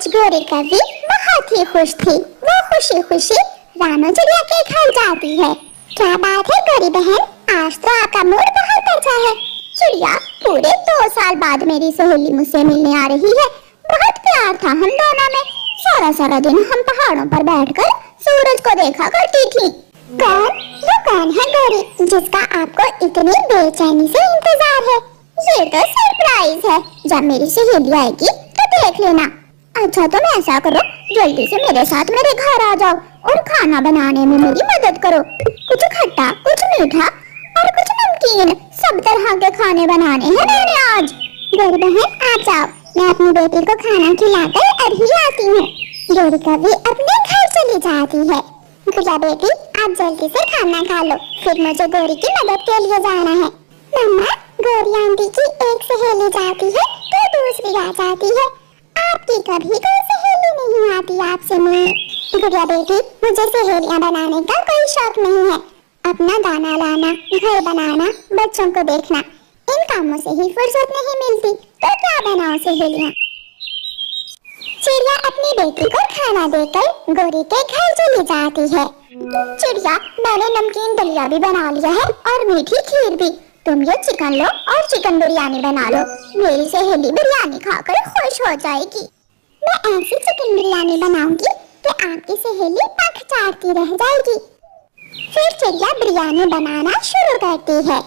आज गौरी कभी बहुत ही खुश थी। वो खुशी खुशी रानू चिड़िया के घर जाती है। क्या बात है गौरी बहन, आज तो आपका मूड बहुत अच्छा है। चिड़िया, पूरे 2 साल बाद मेरी सहेली मुझसे मिलने आ रही है। बहुत प्यार था हम दोनों में। सारा सारा दिन हम पहाड़ों पर बैठकर सूरज को देखा करती थी। वो कौन है गौरी जिसका आपको इतनी बेचैनी से इंतजार है? ये तो सरप्राइज है। जब मेरी सहेली आएगी तो देख लेना। अच्छा तुम ऐसा करो, जल्दी से मेरे साथ मेरे घर आ जाओ और खाना बनाने में मेरी मदद करो। कुछ खट्टा, कुछ मीठा और कुछ नमकीन, सब तरह के खाने बनाने हैं मैंने आज। गौरी बहन आप जाओ, मैं अपनी बेटी को खाना खिलाकर अभी आती हूँ। गौरी कभी अपने घर चली जाती है। गुड़िया बेटी, आप जल्दी से खाना खा लो, फिर मुझे गौरी की मदद के लिए जाना है। मम्मा, गौरी आंटी की एक सहेली जाती है तो दूसरी आ जाती है। आपकी कभी कोई सहेली नहीं आती आपसे मिलने। गुड़िया बेटी, मुझे सहेलियां बनाने का कोई शौक नहीं है। अपना दाना लाना, घर बनाना, बच्चों को देखना, इन कामों से ही फुर्सत नहीं मिलती, तो क्या बनाओ सहेलियां। चिड़िया अपनी बेटी को खाना देकर गौरी के घर चली जाती है। चिड़िया, मैंने नमकीन दलिया भी बना लिया है और मीठी खीर भी। तुम ये चिकन लो और चिकन बिरयानी बना लो। मेरी सहेली बिरयानी खाकर खुश हो जाएगी। मैं ऐसी चिकन बिरयानी बनाऊंगी कि आपकी सहेली पक चाटती रह जाएगी। फिर चिड़िया बिरयानी बनाना शुरू करती है।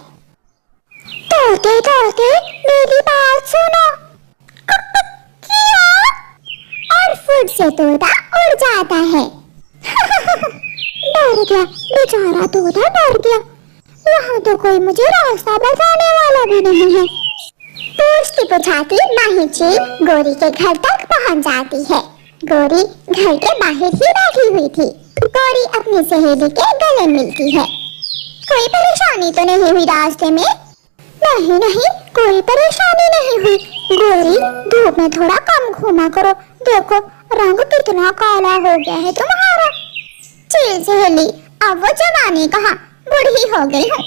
तोते तोते मेरी बात सुनो, और फुट से तोता उड़ जाता है। डर गया बेचारा तोता, डर गया। यहाँ तो कोई मुझे रास्ता बताने वाला भी नहीं है। पूछती पुछाती माही चील गौरी के घर तक पहुँच जाती है। गौरी घर के बाहर ही बैठी हुई थी। गौरी अपनी सहेली के गले मिलती है। कोई परेशानी तो नहीं हुई रास्ते में? नहीं नहीं, कोई परेशानी नहीं हुई। गौरी, धूप में थोड़ा कम घूमा करो, देखो रंग कितना काला हो गया है तुम्हारा। चील सहेली, अब वो जवानी कहाँ, बूढ़ी हो गई हूँ।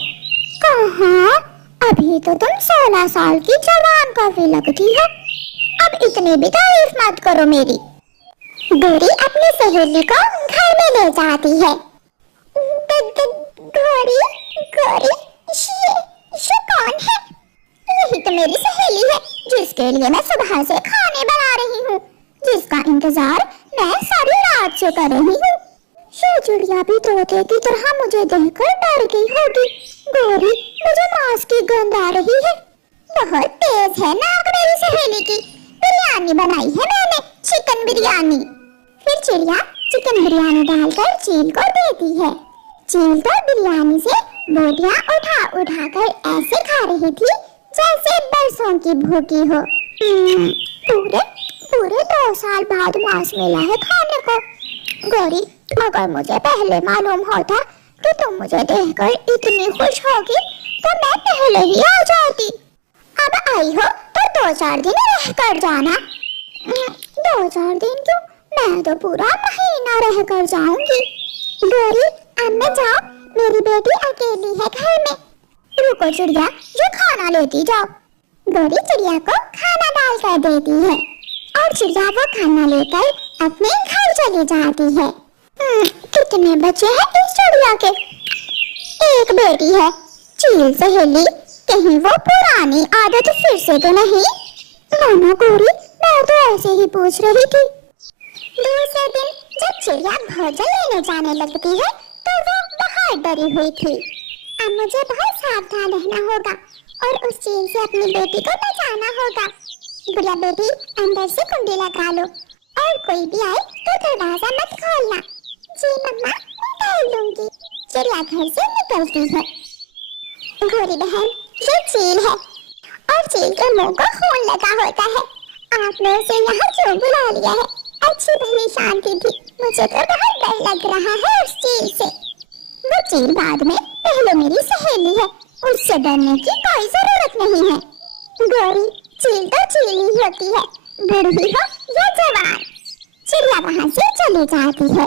कहाँ, अभी तो तुम 16 साल की जवान काफी लगती है। अब इतनी भी तारीफ मत करो मेरी। गौरी अपनी सहेली को घर में ले जाती है। गौरी, गौरी, ये कौन है? यही तो मेरी सहेली है जिसके लिए मैं सुबह से खाने बना रही हूँ, जिसका इंतजार मैं सारी रात से कर रही हूँ। ये चिड़िया भी तोते की तरह मुझे देखकर डर गई होगी। गौरी, मुझे मांस की गंध आ रही है। बहुत तेज है नाक मेरी सहेली की। बिरयानी बनाई है मैंने, चिकन बिरयानी। फिर चिड़िया चिकन बिरयानी डालकर चील को देती है। चील तो बिरयानी से बोटियां उठा उठा कर ऐसे खा रही थी जैसे बरसों की भूखी हो। पूरे 2 साल बाद मांस मिला है खाने को। गौरी, अगर मुझे पहले मालूम होता कि तुम मुझे देखकर इतनी खुश होगी तो मैं पहले ही आ जाती। अब आई हो तो 2-4 दिन रह कर जाना। 2-4 दिन क्यों, मैं तो पूरा महीना रह कर जाऊंगी। गौरी, अब मैं जाओ, मेरी बेटी अकेली है घर में। रुको चिड़िया, जो खाना लेती जाओ। गौरी चिड़िया को खाना डाल कर देती है और चिड़िया वो खाना लेकर अपने घर चली जाती है। कितने बच्चे हैं इस चिड़िया के? एक बेटी है। चील सहेली, कहीं वो पुरानी आदत फिर से तो नहीं? नाना गौरी, मैं तो ऐसे ही पूछ रही थी। दूसरे दिन जब चिड़िया भोजन लेने जाने लगती है तो वो बहुत डरी हुई थी। अब मुझे बहुत सावधान रहना होगा और उस चील से अपनी बेटी को बचाना होगा। गुड़िया बेटी, अंदर से कुंडी लगा लो और कोई भी आए तो दरवाजा मत खोलना। जी मम्मा, मैं कर लूंगी। चिड़िया घर से निकलती है। गौरी बहन, ये चील है और चील के मुंह को खून लगा होता है। आपने उसे यहाँ क्यों बुला लिया है? अच्छी भली शांति थी, मुझे तो बहुत डर लग रहा है उस चील से। वो चील बाद में पहले मेरी सहेली है, उससे डरने की कोई जरूरत नहीं है। गौरी, चील तो चील ही होती है, बूढ़ी हो या जवान। चिड़िया वहाँ से चली जाती है।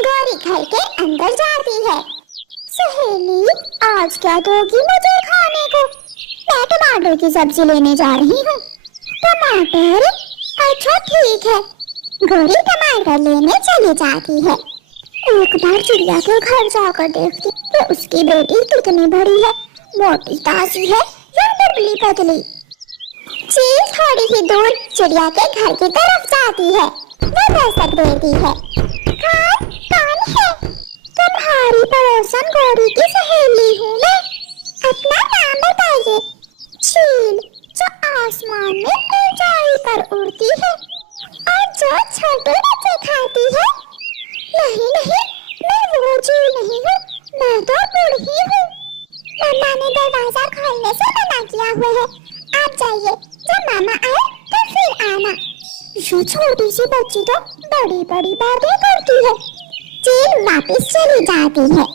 गौरी घर के अंदर जाती है। सहेली, आज क्या दोगी मुझे खाने को? मैं टमाटर की सब्जी लेने जा रही हूँ। टमाटर? अच्छा ठीक ठीक है। गौरी टमाटर लेने चली जाती है। एक बार चिड़िया के घर जाकर देखती तो उसकी बेटी कितनी बड़ी है, मोटी ताजी है या दुबली पतली। चील थोड़ी ही दूर चिड़िया के घर की तरफ जाती है। वो दस्तक देती है। कौन है? तुम्हारी पड़ोसन गौरी की सहेली हूँ मैं। अपना नाम बताइए। चील, जो आसमान में ऊंचाई पर उड़ती है और जो छोटे बच्चे खाती है। नहीं नहीं, मैं वो चील नहीं हूँ, मैं तो बूढ़ी हूँ। मम्मा ने दरवाजा खोलने से मना किया हुआ है। आप जाइए, जब मामा आए तो फिर आना। ये छोटी सी बच्ची तो बड़ी बड़ी बातें करती है। चील वापस चली जाती है।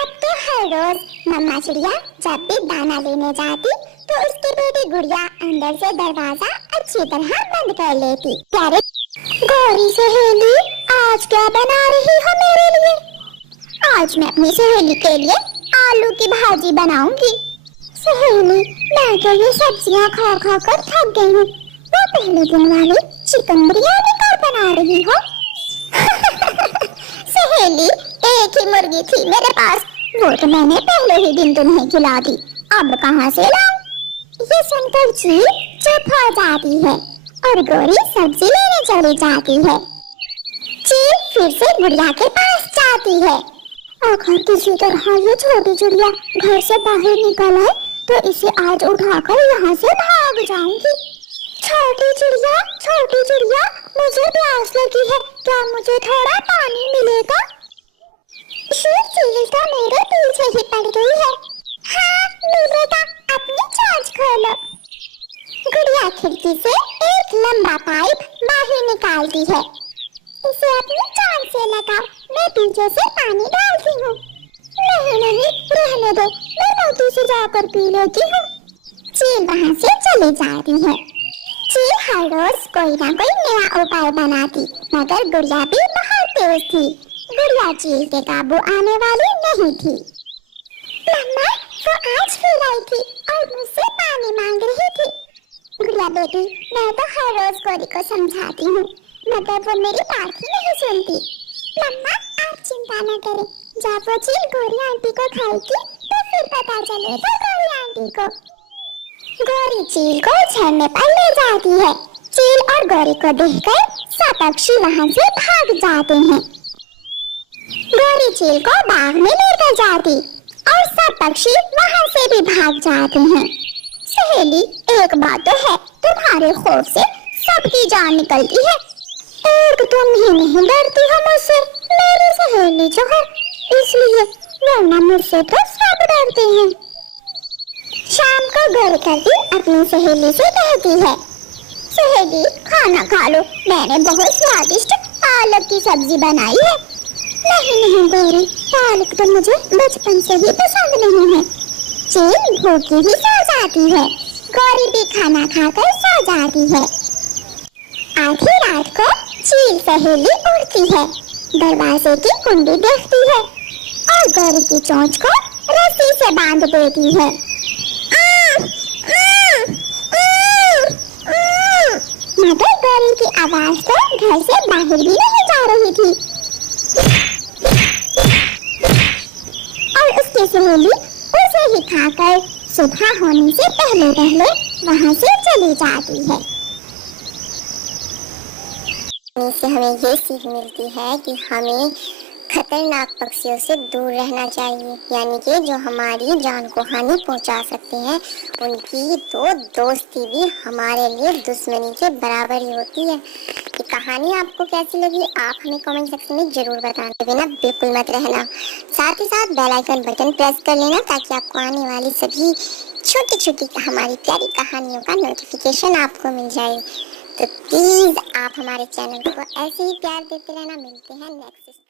अब तो हर रोज मम्मा चिड़िया जब भी दाना लेने जाती तो उसकी बेटी गुड़िया अंदर से दरवाजा अच्छी तरह बंद कर लेती। प्यारे गौरी सहेली, आज क्या बना रही हो मेरे लिए? आज मैं अपनी सहेली के लिए आलू की भाजी बनाऊंगी। सहेली, मैं तो ये सब्जियां खा खा कर थक गई हूँ। वो पहले दिन वाली चिकन बिरयानी कब बना रही हो? सहेली, एक ही मुर्गी थी मेरे पास, वो तो मैंने पहले ही दिन तुम्हें खिला दी, अब कहाँ से लाऊं? ये सुनकर चील चुप हो जाती है और गौरी सब्जी लेने चली जाती है। चील फिर से गुड़िया के पास जाती है। आखिर किसी तरह ये छोटी चिड़िया घर से बाहर निकल आए तो इसे आज उठाकर यहाँ से भाग जाऊंगी। छोटी चिड़िया, मुझे प्यास लगी है, क्या मुझे थोड़ा पानी मिलेगा? चील तो मेरे पीछे ही पड़ गई है। हाँ बेटा, अपनी चोंच खोलो। गुड़िया खिड़की से एक लंबा पाइप बाहर निकालती है। इसे अपनी चोंच से लगाओ, मैं पीछे से पानी डालती हूँ। नहीं, रहने दो, मैं मोती से जाकर पी लेती हूँ। चील वहाँ से चली जाती है। चील हर रोज कोई ना कोई नया उपाय बनाती, मगर गुड़िया भी बहुत तेज थी। गुड़िया चील के काबू आने वाली नहीं थी। मम्मा, वो आज फिर आई थी और मुझसे पानी मांग रही थी। गुड़िया बेटी, मैं तो हर रोज गौरी को समझाती हूँ, मगर वो मेरी बात ही नहीं सुनती। मम्मा, आप चिंता न करें, जब वो चील गौरी आंटी को खाएगी तो फिर पता चलेगा गौरी आंटी को। गौरी चील को झरने पर ले जाती है। चील और गौरी को देखकर सब पक्षी वहाँ से भाग जाते हैं। गौरी चील को बाग में लेकर जाती और सब पक्षी वहाँ से भी भाग जाते हैं। सहेली, एक बात तो है, तुम्हारे खौफ से सबकी जान निकलती है। एक तुम ही नहीं डरती हो मुझसे, मेरी सहेली जो है, इसलिए, वरना मुझसे तो सब डरते हैं। शाम को गौरी करती अपनी सहेली से कहती है, सहेली खाना खा लो, मैंने बहुत स्वादिष्ट पालक की सब्जी बनाई है। नहीं गौरी, पालक तो मुझे बचपन से ही पसंद नहीं है। चील भूखी ही सो जाती है। गौरी भी खाना खाकर सो जाती है। आधी रात को चील सहेली उठती है, दरवाजे की कुंडी देखती है और गौरी की चोंच को रस्सी से बांध देती है। मगर गौरी की आवाज तो घर से बाहर भी नहीं जा रही थी और उसकी सहेली उसे ही खाकर सुबह होने से पहले वहाँ से चली जाती है। इससे हमें ये सीख मिलती है कि हमें खतरनाक पक्षियों से दूर रहना चाहिए, यानी कि जो हमारी जान को हानि पहुंचा सकते हैं, उनकी तो दोस्ती भी हमारे लिए दुश्मनी के बराबर ही होती है। ये कहानी आपको कैसी लगी आप हमें कमेंट सेक्शन में जरूर बताना, बिना बिल्कुल मत रहना। साथ ही साथ बेल आइकन बटन प्रेस कर लेना ताकि आपको आने वाली सभी छोटी छोटी हमारी प्यारी कहानियों का नोटिफिकेशन आपको मिल जाए। तो प्लीज आप हमारे चैनल को ऐसे ही प्यार देते रहना। मिलते हैं नेक्स्ट